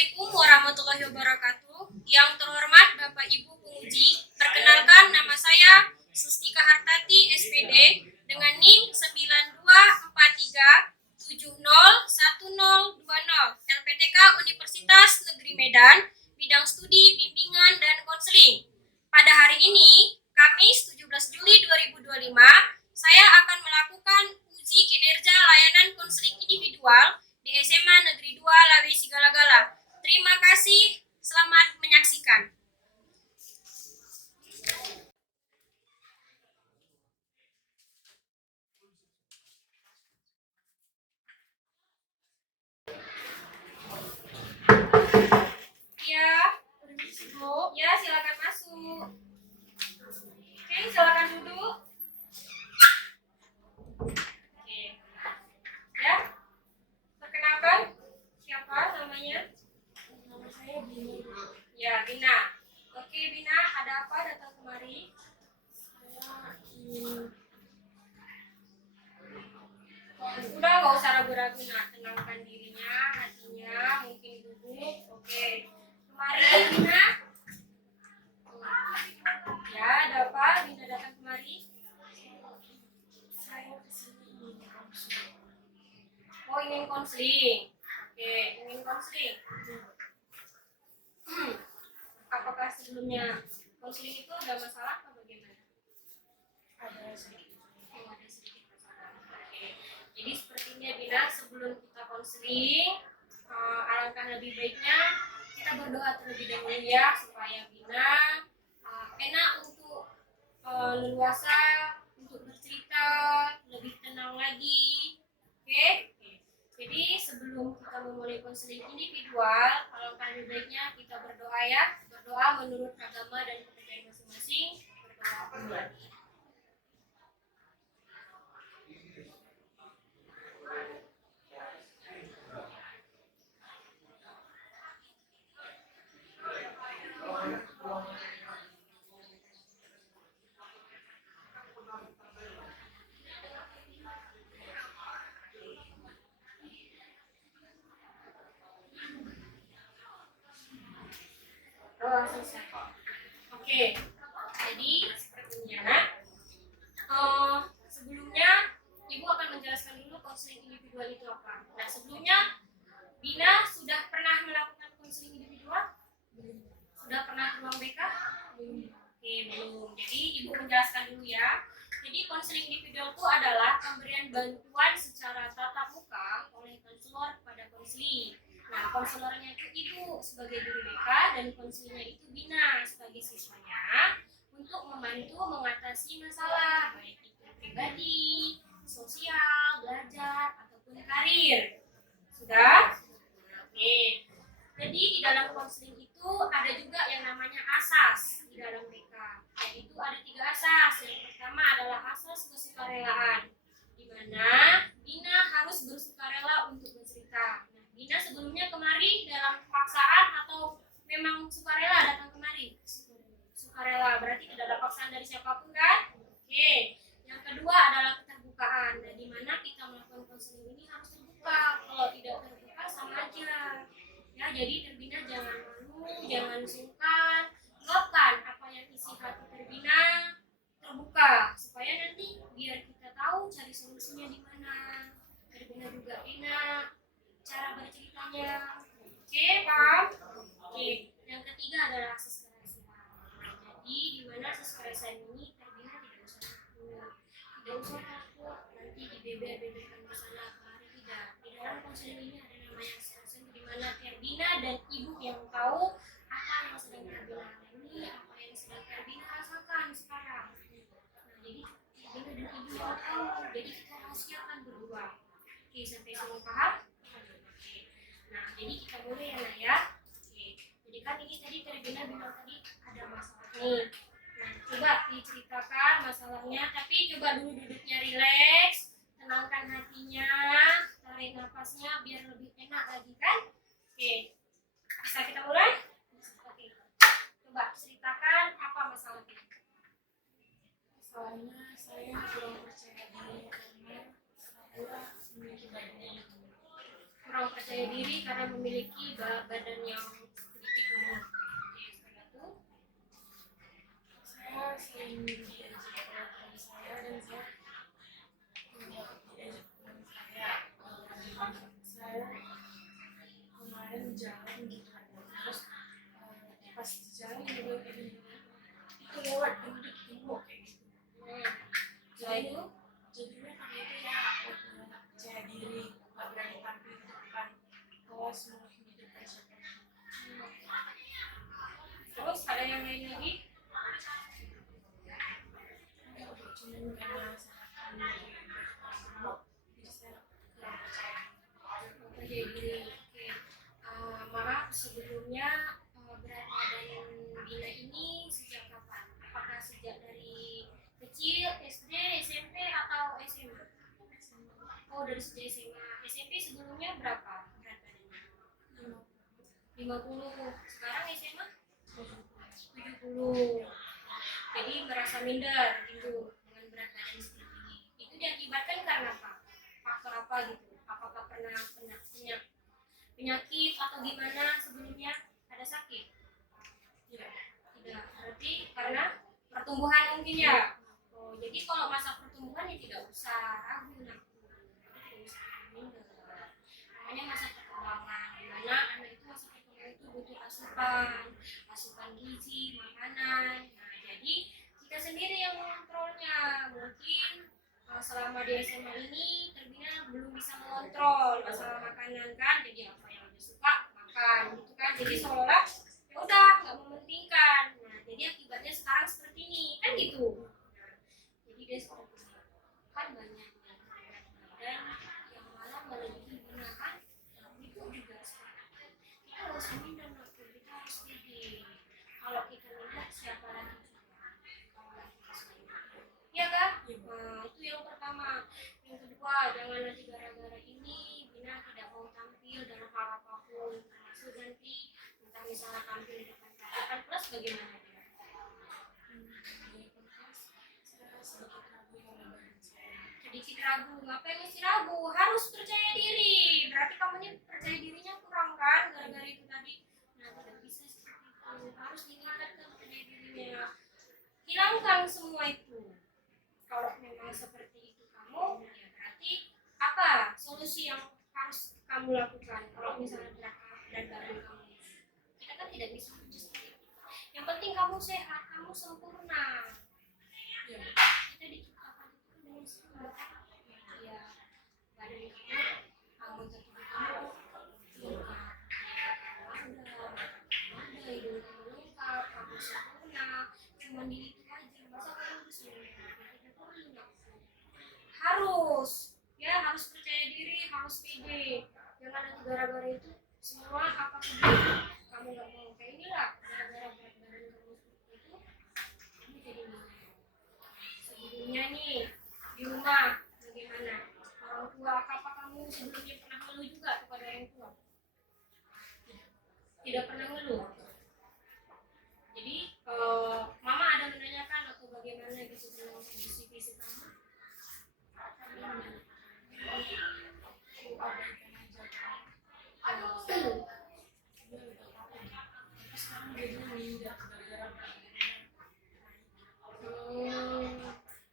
Assalamualaikum warahmatullahi wabarakatuh. Yang terhormat Bapak Ibu penguji, perkenalkan nama saya Sustika Hartati SPD dengan NIM 9243701020 LPTK Universitas Negeri Medan, bidang studi bimbingan dan konseling. Pada hari ini, Kamis 17 Juli 2025, saya akan melakukan uji kinerja layanan konseling individual di SMA Negeri 2 Lawi Sigala-Gala. Terima kasih, selamat menyaksikan. Ya, silakan masuk. Oke, silakan duduk. Oke. Ya, perkenalkan siapa namanya? Nama saya Bina. Ya, Bina. Oke, Bina, ada apa datang kemari? Saya ingin. Udah, nggak usah ragu-ragu, nah, tenangkan dirinya, hatinya, mungkin duduk. Oke, kemari Bina. Ya, ada apa? Bina datang kemari? Saya kesini ingin konseling. Oh, ingin konseling. Oke, ingin konseling. Apakah sebelumnya konseling itu ada masalah atau bagaimana? Ada sedikit. Oh, ada sedikit masalah. Oke. Jadi sepertinya Bina, sebelum kita konseling, alangkah lebih baiknya kita berdoa terlebih dahulu ya, supaya Bina enak untuk leluasa untuk bercerita, lebih tenang lagi. Oke? Jadi sebelum kita memulai konseling individual, alangkah lebih baiknya kita berdoa ya. Berdoa menurut agama dan kepercayaan masing-masing. Berdoa kembali. Oh, selesai. Oke. Jadi sepertinya sebelumnya Ibu akan menjelaskan dulu konseling individual itu apa. Nah, sebelumnya Bina sudah pernah melakukan konseling individual? Sudah pernah ke ruang BK? Oke, belum. Jadi Ibu menjelaskan dulu ya. Jadi konseling individual itu adalah pemberian bantuan secara tatap muka oleh konselor kepada konseling. Nah, konselornya itu Ibu sebagai guru BK dan konselingnya itu Bina sebagai siswanya untuk membantu mengatasi masalah baik itu pribadi, sosial, belajar ataupun karir. Sudah? Oke. Jadi di dalam konseling itu ada juga yang namanya asas di dalam BK. Yaitu ada 3 asas. Yang pertama adalah asas kesukarelaan, di mana Bina harus bersukarela untuk bercerita. Nah, Bina sebelumnya kemari dalam paksaan atau memang sukarela datang kemari? Sukarela, berarti tidak ada paksaan dari siapapun kan? Oke. Yang kedua adalah keterbukaan. Nah, di mana kita melakukan konseling ini harus terbuka. Kalau tidak terbuka sama aja. Ya, jadi Terbina jangan malu, jangan sungkan, luapkan apa yang isi hati Terbina, terbuka supaya nanti biar kita tahu cari solusinya di mana. Terbina juga enak cara berceritanya. Oke, paham? Oke. Yang ketiga adalah akses kerahasiaan. Jadi di mana akses kerahasiaan ini Terbina tidak usah takut nanti dibeber-beberkan ke sana kemari, tidak. Di dalam konseling ini ada namanya di mana Terbina dan Ibu yang tahu apa yang sedang Terbina alami, apa yang sedang Terbina rasakan sekarang. Nah, jadi Terbina dan Ibu yang tahu, jadi kita rahasiakan berdua. Oke, sampai semua paham? Oke. Nah, jadi kita mulai ya, Nak ya. Oke. Jadi kan ini tadi Terbina bilang tadi ada masalah nih. Nah, coba diceritakan masalahnya, tapi coba dulu duduknya rileks, tenangkan hatinya, tarik nafasnya biar lebih enak lagi kan? Oke, bisa kita mulai? Oke, coba ceritakan apa masalahnya. Masalahnya saya kurang percaya diri karena saya memiliki badan yang kurang percaya diri karena memiliki badan yang jalan gitu kan. Terus pas di jalan juga itu lewat di tembok kayak gitu. Selain itu Jadinya karena itu ya aku nggak percaya diri, nggak berani tampil di depan kelas mau di depan siapa. terus ada yang lain lagi? Cuman karena saya tembok, jadi saya kurang percaya. Percaya diri. Oke. Maaf sebelumnya berat badan Bina ini sejak kapan? Apakah sejak dari kecil, SD, SMP atau SMA? Oh, dari sejak SMA. SMP sebelumnya berapa berat badannya? 50. Sekarang SMA 70. Jadi merasa minder gitu dengan berat badan seperti ini. Itu diakibatkan karena apa? Faktor apa gitu? Apakah pernah punya penyakit atau gimana sebelumnya? Ada sakit? Tidak. Tidak. Berarti karena pertumbuhan mungkin ya. Oh, jadi kalau masa pertumbuhan ya tidak usah ragu nak. Tidak usah minder. Namanya masa perkembangan. Dimana anak itu masa perkembangan itu butuh asupan gizi, makanan. Nah, jadi kita sendiri yang mengontrolnya. Mungkin selama di SMA ini Terbina belum bisa mengontrol masalah makanan kan, jadi apa yang dia suka makan gitu kan, jadi seolah ya udah nggak mementingkan. Nah, jadi akibatnya sekarang seperti ini kan gitu. Nah, jadi dia seperti ini kan banyak dan yang malah melebihi gunakan itu juga seperti itu. Kita harus minder, kita harus tinggi. Kalau kita minder siapa lagi? Iya kan? Nah, itu yang pertama. Yang kedua, jangan nanti gara-gara ini Bina tidak mau tampil dalam hal apapun, termasuk nanti entah misalnya tampil di depan kelas bagaimana dia? Sedikit ragu. Ngapain mesti ragu? Harus percaya diri. Berarti kamunya percaya dirinya kurang kan gara-gara itu tadi. Nah, tidak bisa seperti itu. Harus ditingkatkan percaya dirinya. Hilangkan semua itu. Kalau memang seperti itu kamu, ya berarti apa solusi yang harus kamu lakukan? Kalau misalnya berat badan kamu, kita kan tidak bisa menjustisi. Yang penting kamu sehat, kamu sempurna. Ya, kita diciptakan itu dengan sempurna. Ya, badan kamu tertutup kamu lengkap, ada hidung kamu lengkap, kamu sempurna. Cuma di itu aja, masa kamu disuruh harus ya, harus percaya diri, harus pede. Jangan nanti gara-gara itu semua apa kemudian kamu nggak mau kayak inilah, gara-gara berat badan kamu seperti itu kamu jadi minder. Sebelumnya nih di rumah bagaimana orang tua, apa kamu sebelumnya pernah ngeluh juga kepada orang tua? Tidak pernah ngeluh. Jadi mama ada menanyakan atau bagaimana gitu tentang kondisi fisik kamu?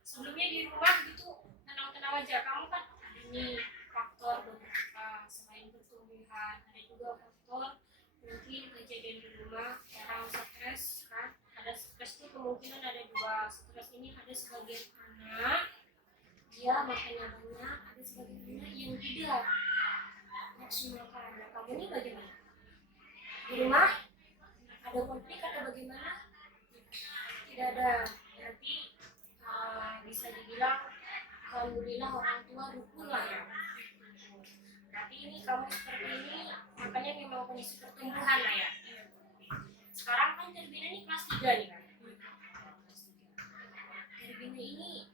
Sebelumnya di rumah gitu tenang-tenang aja, kamu kan ada nih faktor beberapa selain pertumbuhan, ada juga faktor mungkin kejadian di rumah orang stres kan. Ada stres itu kemungkinan ada dua. Stres ini ada sebagian anak dia makannya banyak, ada sebagian anak yang tidak nafsu makan. Nah, kamu ini bagaimana? Di rumah ada konflik atau bagaimana? Tidak ada. Berarti bisa dibilang alhamdulillah orang tua rukun lah ya. Berarti ini kamu seperti ini makanya memang kondisi pertumbuhan lah ya. Sekarang kan Terbina ini kelas 3 nih kan. Terbina ini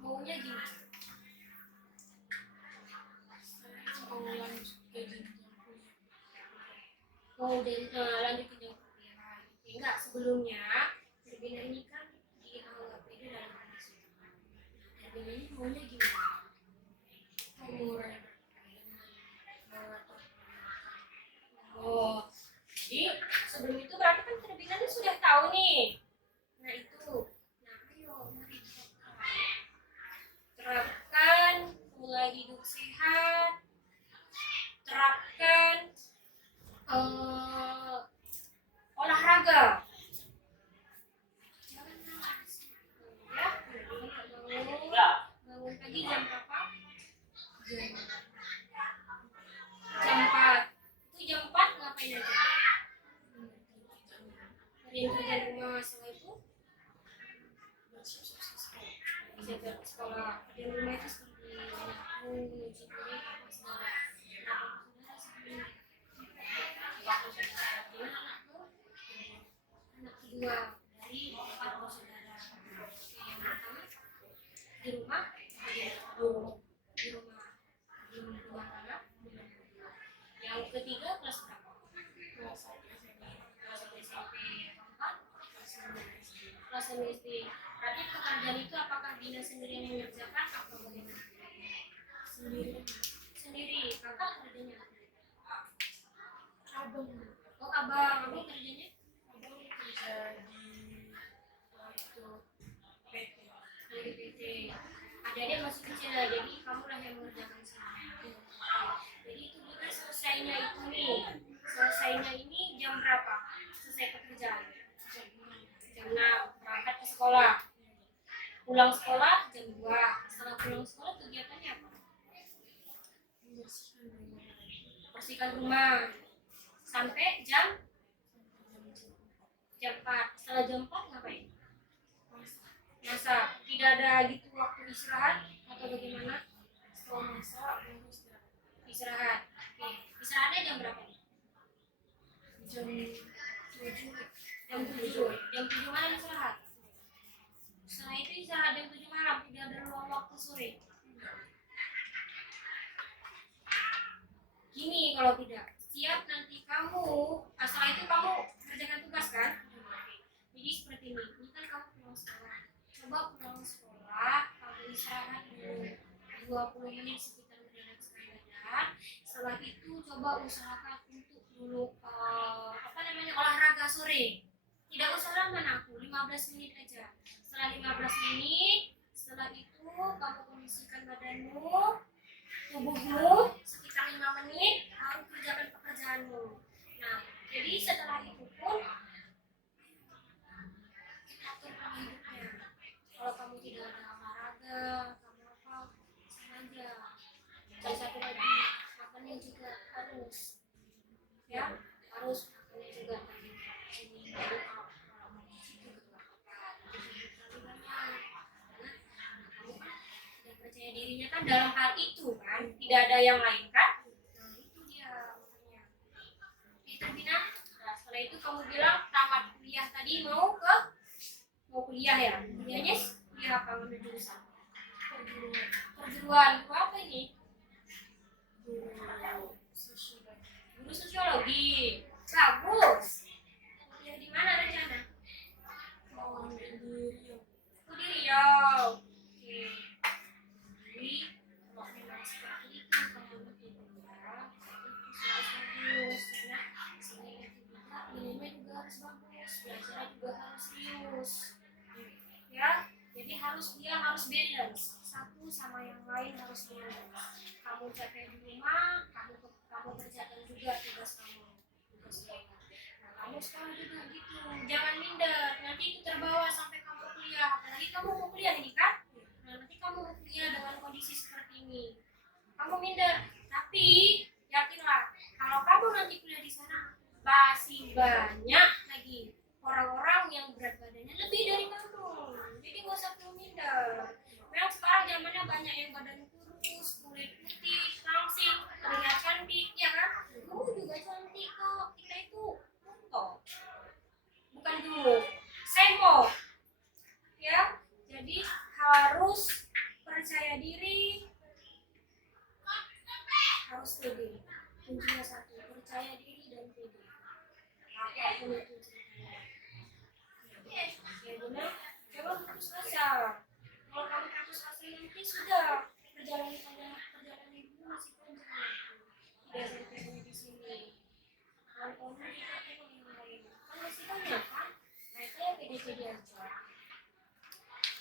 maunya gimana? Mau lanjut ke jenjang kuliah. Mau lanjut ke jenjang kuliah. Enggak, sebelumnya Terbina ini kan dianggap pede dalam kondisi. Terbina ini maunya gimana? Umur Oh, jadi sebelum itu berarti kan Terbina ini sudah tahu nih. Nah itu, nah ayo mari kita terapkan pola hidup sehat, terapkan olahraga. Ya, bangun pagi jam berapa? Jam 4. Itu jam 4 ngapain aja? Kerjain kerjaan rumah. Setelah itu siap-siap sekolah. Kerjaan rumah itu seperti menyapu, nyuci piring, apa segala. Nah, saudara sebelum waktu saudara dia anak kedua dari 4 bersaudara. Oke, yang pertama di rumah, di rumah anak. Yang ketiga kelas berapa? Kelas 1 SMP. Yang keempat kelas 1 SD. Berarti pekerjaan itu apakah Dina sendiri yang mengerjakan atau bagaimana? Sendiri. Kakak kerjanya apa? Abang. Oh, abang kerjanya? Abang kerja di itu PT. Di PT. Adik-adik masih kecil ya, jadi kamu lah yang mengerjakan semua. Jadi itu juga selesainya ini jam berapa? Selesai pekerjaan? Jam 6. Berangkat ke sekolah. Pulang sekolah jam 2. Setelah pulang sekolah kegiatannya apa? Bersihkan rumah. Sampai jam 4. Setelah jam 4 ngapain? Masak. Tidak ada gitu waktu istirahat atau bagaimana? Setelah masak Istirahat. Oke. Istirahatnya jam berapa? jam 7. Jam 7. Jam 7 malam istirahat. Setelah itu istirahat jam 7 malam, tidak ada ruang waktu sore. Gini kalau tidak, siap nanti kamu, setelah itu kamu kerjakan tugas kan? Jadi seperti ini kan kamu pulang sekolah. Coba pulang sekolah, kamu istirahat dulu 20 menit sekitar mendadak sekalian. Setelah itu coba usahakan untuk dulu olahraga sore. Tidak usah lama aku, 15 menit aja. Setelah 15 menit, setelah itu kamu kondisikan badanmu, tubuhmu sekitar 5 menit, baru kerjakan pekerjaanmu. Nah, jadi setelah itu pun kita atur pola hidupnya. Kalau kamu tidak ada olahraga, kamu apa, sama aja. Dan satu lagi, makannya juga harus, ya, harus makannya juga tadi. Percaya dirinya kan dalam hal itu kan, tidak ada yang lain kan? Nah itu dia makanya. Peter Bina, nah setelah itu kamu bilang tamat kuliah tadi mau kuliah ya? Kuliahnya kuliah apa ngambil jurusan? Perguruan. Guru apa ini? Guru sosiologi. Bagus. Kuliah di mana rencana? Di Riau. Oke. Jadi kalau memang seperti itu kamu berkuliah, harus bagus, karena nilainya juga harus bagus, belajar juga harus serius, ya. Jadi dia harus balance, satu sama yang lain harus balance. Kamu capek di rumah, kamu kerjakan juga tugas kamu. Nah, kamu sekarang juga gitu, jangan minder, nanti itu terbawa sampai kamu kuliah, apalagi kamu mau kuliah ini kan? Nah, nanti kamu mau kuliah dengan kondisi seperti ini, kamu minder, tapi yakinlah kalau kamu nanti kuliah di sana masih banyak lagi orang-orang yang berat badannya lebih dari kamu, jadi gak usah perlu minder. Memang sekarang zamannya banyak yang badan kurus, kulit putih, langsing, terlihat cantik, ya kan? Kamu juga cantik kok, kita itu foto, bukan dulu semok, ya. Jadi harus percaya diri, harus pede. Kuncinya satu, percaya diri dan pede. Apapun itu ceritanya. Ya benar. Coba putus asa. Kalau kamu putus asa nanti sudah perjalanan hidupmu masih panjang. Tidak sampai di sini. Kalau kamu kita tengok yang lain, kan masih banyak kan? Mereka yang pede-pede aja.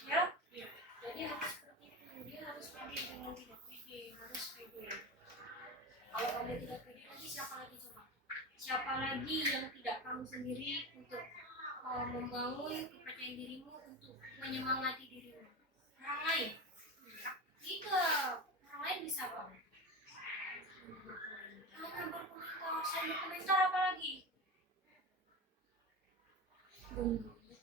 Ya? Jadi harus seperti itu. Dia harus pede dengan tidak pede, harus pede. Kalau kamu tidak pede lagi, siapa lagi coba? Siapa apalagi yang tidak kamu sendiri untuk membangun kepercayaan dirimu, untuk menyemangati dirimu. Orang lain tidak, orang lain bisa kok hanya berkomentar, saya berkomentar apa lagi,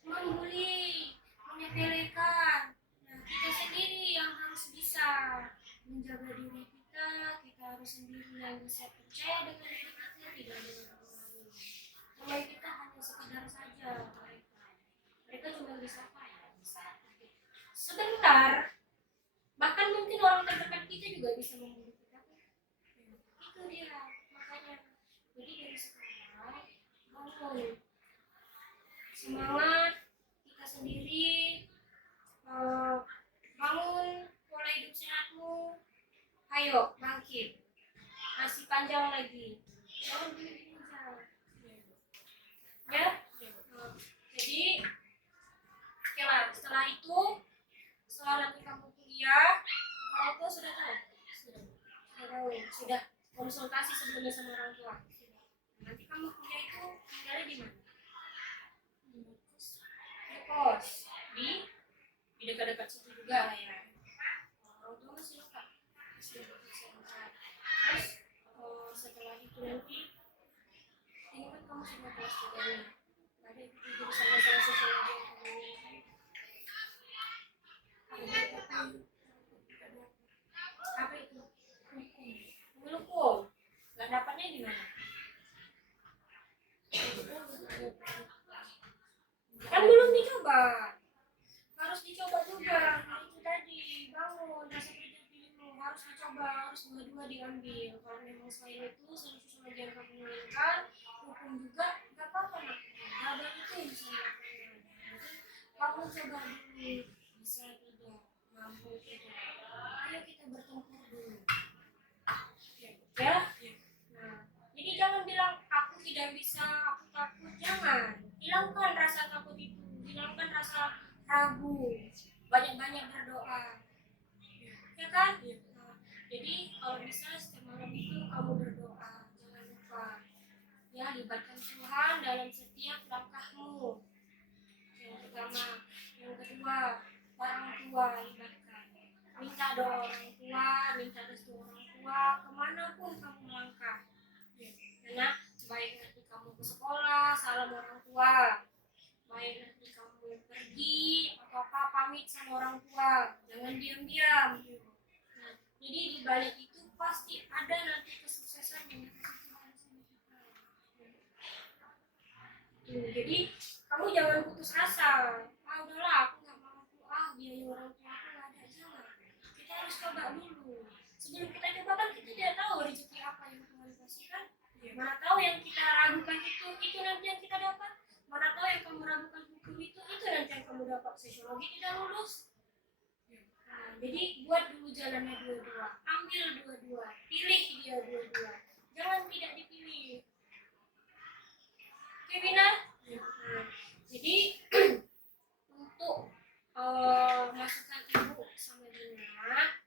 membuli, menyepelekan. Nah, kita sendiri yang harus bisa menjaga diri kita. Kita harus sendiri yang bisa percaya dengan diri kita, tidak dengan orang lain. Teman kita hanya sekedar saja mereka cuma bisa apa ya, sebentar, bahkan mungkin orang terdekat kita juga bisa membunuh kita. Itu dia, makanya jadi dari sekarang bangun semangat kita sendiri, bangun pola hidup sehatmu, ayo bangkit, masih panjang lagi, jangan gini aja ya. Jadi oke lah, setelah itu, setelah nanti kamu kuliah, orang tua sudah tahu, sudah konsultasi sebelumnya sama orang tua. Nanti kamu kuliah itu tinggalnya di mana? Di kos, di dekat-dekat situ juga lah ya. Orang tua masih lengkap, masih lengkap. Terus setelah itu nanti, ini kan kamu sudah kelas 3 nih, ada ikut jurusan sosial media yang kamu inginkan? Apa itu? Hukum. Gak dapatnya di mana? Kan belum dicoba, harus dicoba juga. Itu tadi, bangun rasa percaya dirimu, harus dicoba, harus dua-dua diambil. Kalau memang selain itu solusi yang kamu inginkan, hukum juga nggak apa-apa nak. Ada itu yang bisa dilakukan. Kamu coba dulu, bisa tidak, mampu tidak. Ayo kita bertempur dulu. Ya? Nah, jadi jangan bilang aku tidak bisa, aku takut, jangan. Hilangkan rasa takut itu, hilangkan rasa ragu, banyak-banyak berdoa, ya kan? Nah, jadi kalau bisa setiap malam itu kamu berdoa, jangan lupa ya, libatkan Tuhan dalam setiap langkahmu. Yang pertama, yang kedua, orang tua libatkan, minta doa orang tua, minta restu orang tua kemanapun kamu melangkah. Karena baik nanti kamu ke sekolah, salam orang tua, baik nanti kamu pergi atau apa, pamit sama orang tua, jangan diam-diam. Nah, jadi di balik itu pasti ada nanti kesuksesan yang dikasih Tuhan sama kita. Jadi kamu jangan putus asa. Udahlah, aku nggak mampu, biaya orang tua aku nggak ada, jangan. Kita harus coba dulu. Sebelum kita coba kan kita tidak tahu rezeki apa yang Tuhan kasih kan. Mana tahu yang kita ragukan itu nanti yang kita dapat. Mana tahu yang kamu ragukan hukum itu nanti yang kamu dapat. Sosiologi tidak lulus. Nah, jadi buat dulu jalannya dua-dua, ambil dua-dua, pilih dia dua-dua, jangan tidak dipilih. Oke Bina? Nah, jadi untuk masukan ibu sama Bina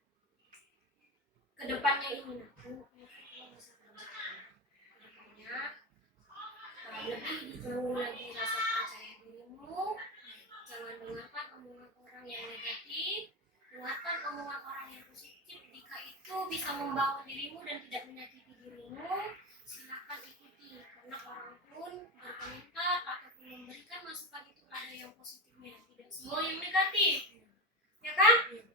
kedepannya ini lebih dibangun lagi rasa percaya dirimu, jangan dengarkan omongan orang yang negatif, dengarkan omongan orang yang positif. Jika itu bisa membangun dirimu dan tidak menyakiti dirimu, silahkan ikuti, karena orang pun berkomentar ataupun memberikan masukan itu ada yang positifnya, tidak semua yang negatif, ya kan?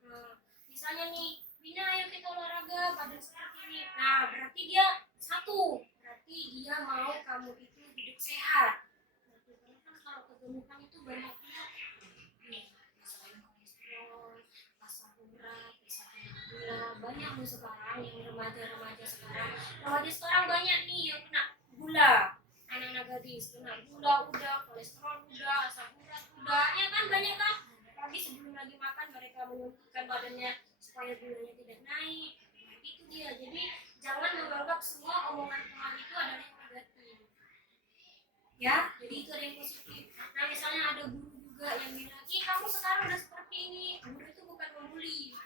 Misalnya nih, Bina ayo kita olahraga badan seperti ini, nah berarti dia satu, berarti dia mau kamu itu hidup sehat. Karena kan kalau kegemukan itu banyak selain kolesterol, asam urat, gula, banyak nih sekarang yang remaja sekarang banyak nih yang kena gula, anak-anak gadis kena gula udah, kolesterol udah, asam urat udah, ya kan banyak kan. Apalagi sebelum lagi makan mereka menentukan badannya supaya gulanya tidak naik. Nah, itu dia. Jadi jangan menganggap semua omongan teman itu adalah yang negatif. Ya, jadi itu ada yang positif. Nah, misalnya ada guru juga yang bilang, kamu sekarang udah seperti ini. Guru itu bukan membuli,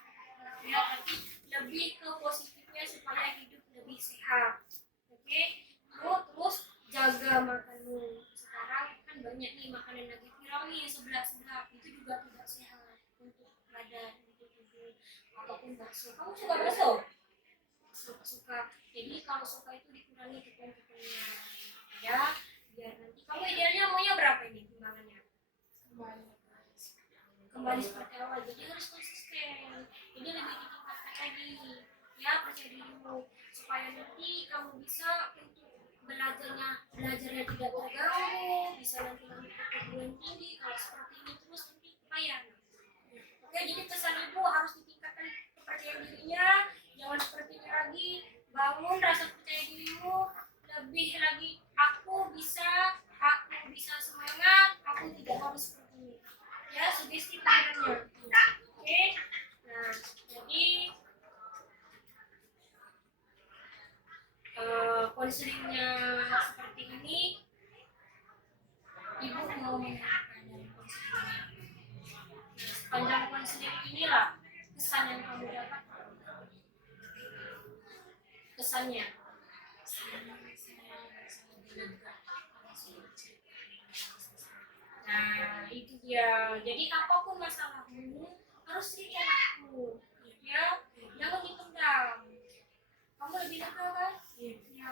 ya, tapi lebih ke positifnya supaya hidup lebih sehat. Oke, terus jaga makanmu. Sekarang kan banyak nih makanan lagi viral nih sebelah-sebelah, itu juga tidak sehat untuk badan, untuk tubuh. Ataupun bakso, kamu suka bakso? Suka. Jadi kalau suka itu dikurangi tepung-tepungnya ya, biar nanti kamu idealnya maunya berapa ini timbangannya? Kembali seperti awal, jadi harus konsisten. Jadi lebih ditingkatkan lagi ya, percaya dirimu supaya nanti kamu bisa untuk belajarnya tidak terganggu, bisa nanti kamu perguruan tinggi. Kalau seperti ini terus nanti payah. Oke, jadi pesan ibu harus ditingkatkan kepercayaan dirinya, jangan seperti ini lagi, bangun rasa percaya dirimu lebih lagi. Aku bisa semangat, aku tidak harus seperti ini ya, sugesti pikirannya. Oke, nah jadi konselingnya seperti ini, ibu mau menyampaikan dari konselingnya. Sepanjang konseling inilah kesan yang kamu dapat. Kesannya nah itu dia, jadi apapun masalahmu harus cerita aku ya, jangan dipendam. Kamu lebih nakal kan? Ya,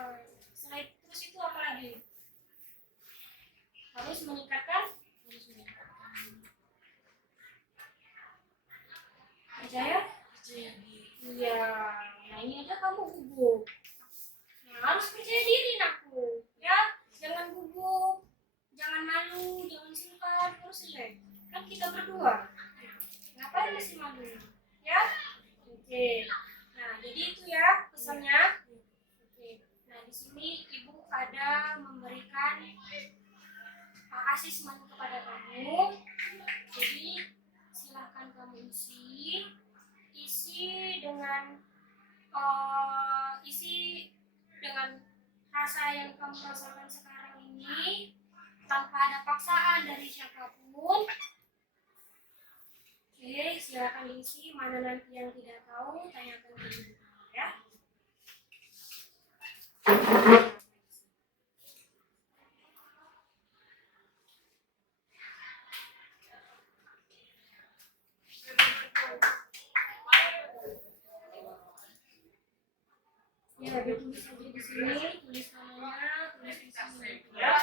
selain terus itu apa lagi? Harus meningkatkan percaya. Iya, nah ini aja kamu gugup. Nah, harus percaya diri nakku ya, jangan gugup, jangan malu, jangan sungkan, terus jelek. Kan kita berdua, ngapain masih malu ya? Oke, nah jadi itu ya pesannya. Oke, nah di sini ibu ada memberikan asesmen kepada kamu. Jadi silahkan kamu isi dengan rasa yang kamu rasakan sekarang ini, tanpa ada paksaan dari siapapun. Oke, silakan diisi. Mana nanti yang tidak tahu, tanyakan ke ibu ya. Ya, ditulis aja di sini, tulis namanya, tulis di sini ya.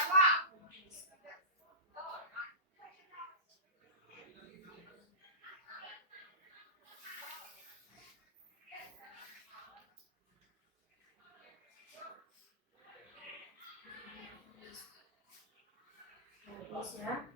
Tulis ya.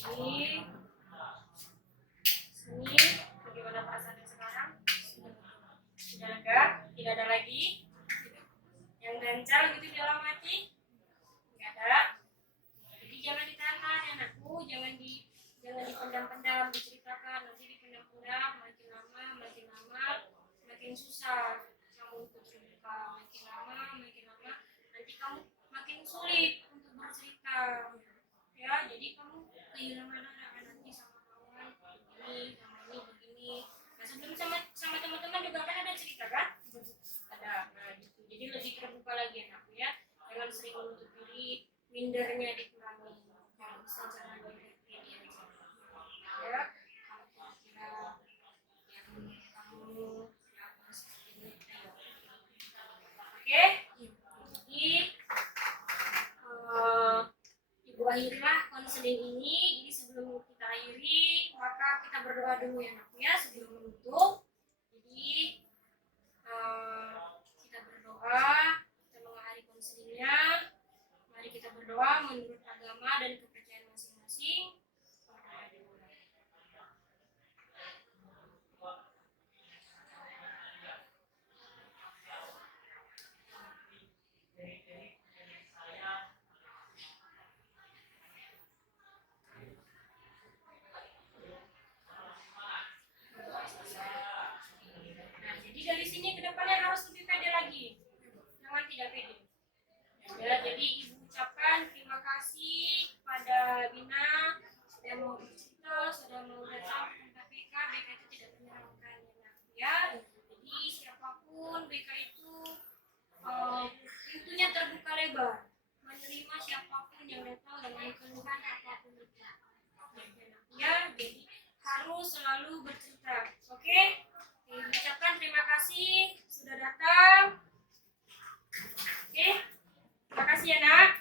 Sini, sini. Bagaimana perasaannya sekarang? Sudah lega? Tidak ada lagi yang ganjal gitu di dalam hati? Nggak ada. Jadi jangan ditahan ya anakku, jangan dipendam-pendam, diceritakan. Nanti dipendam-pendam, makin lama, makin susah kamu untuk terbuka. Makin lama, nanti kamu makin sulit untuk bercerita. Ya, jadi kamu kehilangan arah nanti sama kawan begini, sama ini begini. Nah, sebelum sama teman-teman juga kan ada cerita kan? Ada. Nah, gitu. Jadi lebih terbuka lagi anakku ya. Jangan sering menutup diri, mindernya dikurangi. Kalau bisa jangan diri aja. Ya, kalau kira-kira yang kamu apa seperti ini, ayo. Oke? Jadi Ibu akhirilah konseling ini. Jadi sebelum kita akhiri, maka kita berdoa dulu ya anakku ya sebelum menutup. Jadi kita berdoa, kita mengakhiri konselingnya. Mari kita berdoa menurut agama dan kepercayaan masing-masing. Berdoa dulu. Nah, jadi dari sini ke depannya harus lebih pede lagi. Jangan tidak pede. Ya, jadi ibu ucapkan terima kasih kepada Bina sudah mau bercerita, sudah mau datang ke BK. BK itu tidak menyeramkan ya. Jadi siapapun BK itu pintunya terbuka lebar, menerima siapapun yang datang dengan keluhan apapun itu. Ya, jadi harus selalu bercerita. Oke? Ibu ucapkan terima kasih sudah datang. Oke? Terima kasih ya nak.